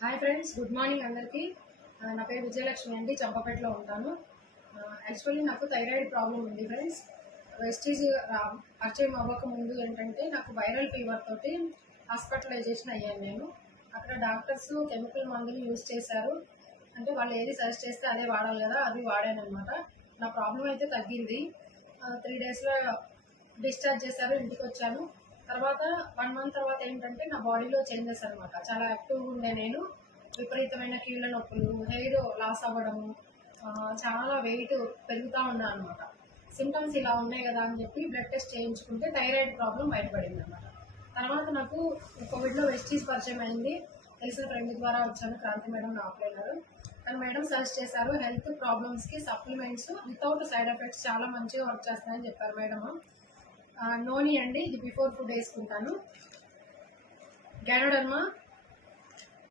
Hi friends, good morning అందరికీ. నా పేరు విజయలక్ష్మి అండి, చంపపేటలో ఉంటాను. యాక్చువల్లీ నాకు థైరాయిడ్ ప్రాబ్లం ఉంది ఫ్రెండ్స్. వెస్టీజ్ పరిచయం అవ్వక ముందు ఏంటంటే నాకు వైరల్ ఫీవర్ తోటి హాస్పిటలైజేషన్ అయ్యాను నేను. అక్కడ డాక్టర్స్ కెమికల్ మందులు యూజ్ చేశారు. అంటే వాళ్ళు ఏది సజెస్ట్ చేస్తే అదే వాడాలి కదా, అది వాడాను అనమాట. నా ప్రాబ్లం అయితే తగ్గింది. 3 డేస్లో డిశ్చార్జ్ చేశారు, ఇంటికి వచ్చాను. తర్వాత 1 మంత్ తర్వాత ఏంటంటే నా బాడీలో చేంజెస్ అనమాట. చాలా యాక్టివ్గా ఉండే నేను. విపరీతమైన కీళ్ళ నొప్పులు, హెయిర్ లాస్ అవ్వడము, చాలా వెయిట్ పెరుగుతూ ఉన్నా అనమాట. సిమ్టమ్స్ ఇలా ఉన్నాయి కదా అని చెప్పి బ్లడ్ టెస్ట్ చేయించుకుంటే థైరాయిడ్ ప్రాబ్లం బయటపడింది అనమాట. తర్వాత నాకు కోవిడ్లో వెస్టీజ్ పరిచయం అయింది. తెలిసిన ఫ్రెండ్ ద్వారా వచ్చాను, క్రాంతి మేడం నా ఆఫ్లైనర్. కానీ మేడం సజెస్ట్ చేశారు హెల్త్ ప్రాబ్లమ్స్కి సప్లిమెంట్స్ వితౌట్ సైడ్ ఎఫెక్ట్స్ చాలా మంచిగా వర్క్ చేస్తాయని చెప్పారు మేడం. నోని అండి, ఇది బిఫోర్ ఫుడ్ వేసుకుంటాను. గ్యానోడర్మా